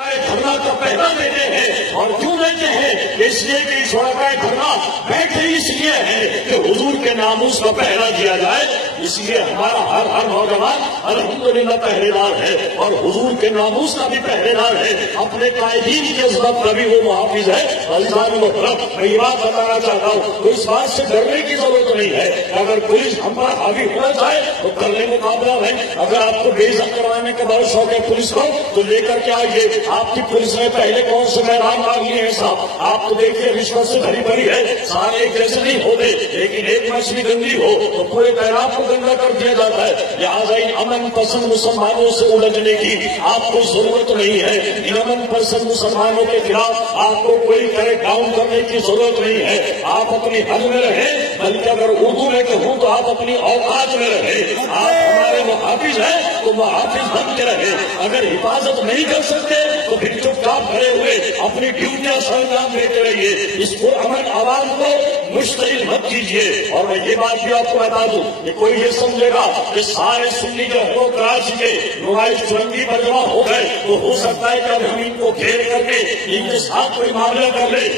دھرنا کا پہلا دیتے ہیں، اور کیوں دیتے ہیں؟ اس لیے کہ شرکائے دھرنا بیٹھے اس لیے ہے کہ حضور کے ناموس کا پہرا دیا جائے، اس لیے ہمارا ہر نوجوان الحمدللہ پہرے دار ہے، اور حضور کے ناموس کا بھی پہرے دار ہے، اپنے قائدین کے عزت کا بھی وہ محافظ ہے۔ عزیزان محترم، میں یہ بات بتانا چاہتا ہوں، تو اس بات سے ڈرنے کی ضرورت نہیں ہے۔ اگر پولیس ہم پر حاوی ہونا چاہے تو کر لیں مقابلہ ہے۔ اگر آپ کو بے عزت کروانے کا بہت شوق ہے پولیس کو تو لے کر کے آئیے۔ آپ کی پولیس نے پہلے کون سے میدان مانگ لیے ہیں صاحب؟ آپ تو دیکھیے رشوت سے بھری بھری ہے، سارے ایک جیسے نہیں ہوتے، لیکن ایک مچھلی گندی ہو تو پورے پیراب کو گندا کر دیا جاتا ہے۔ لہٰذا ان امن پسند مسلمانوں سے الجھنے کی آپ کو ضرورت نہیں ہے۔ ان امن پسند مسلمانوں کے خلاف آپ کو کوئی کریکٹ ڈاؤن کرنے کی ضرورت نہیں ہے۔ آپ اپنی حد میں رہیں، بلکہ اگر اردو میں کہوں تو آپ اپنی اوقات میں رہیں۔ آپ ہمارے محافظ ہیں تو محافظ بن کے رہیں۔ اگر حفاظت نہیں کر سکتے تو پھر چپ چاپ کھڑے ہوئے اپنی ڈیوٹیاں سرانجام دیتے رہیے۔ اس پرامن عوام کو مشتعل مت کیجیے۔ اور میں یہ بات بھی آپ کو بتا دوں کہ کوئی یہ سمجھے گا کہ سارے سنی جو ہے وہ کراچی کے نمائش چرنگی پر جمع ہو گئے تو ہو سکتا ہے کہ اب ہم ان کو گھیر کر کے ان کے ساتھ کوئی معاملہ کر لے۔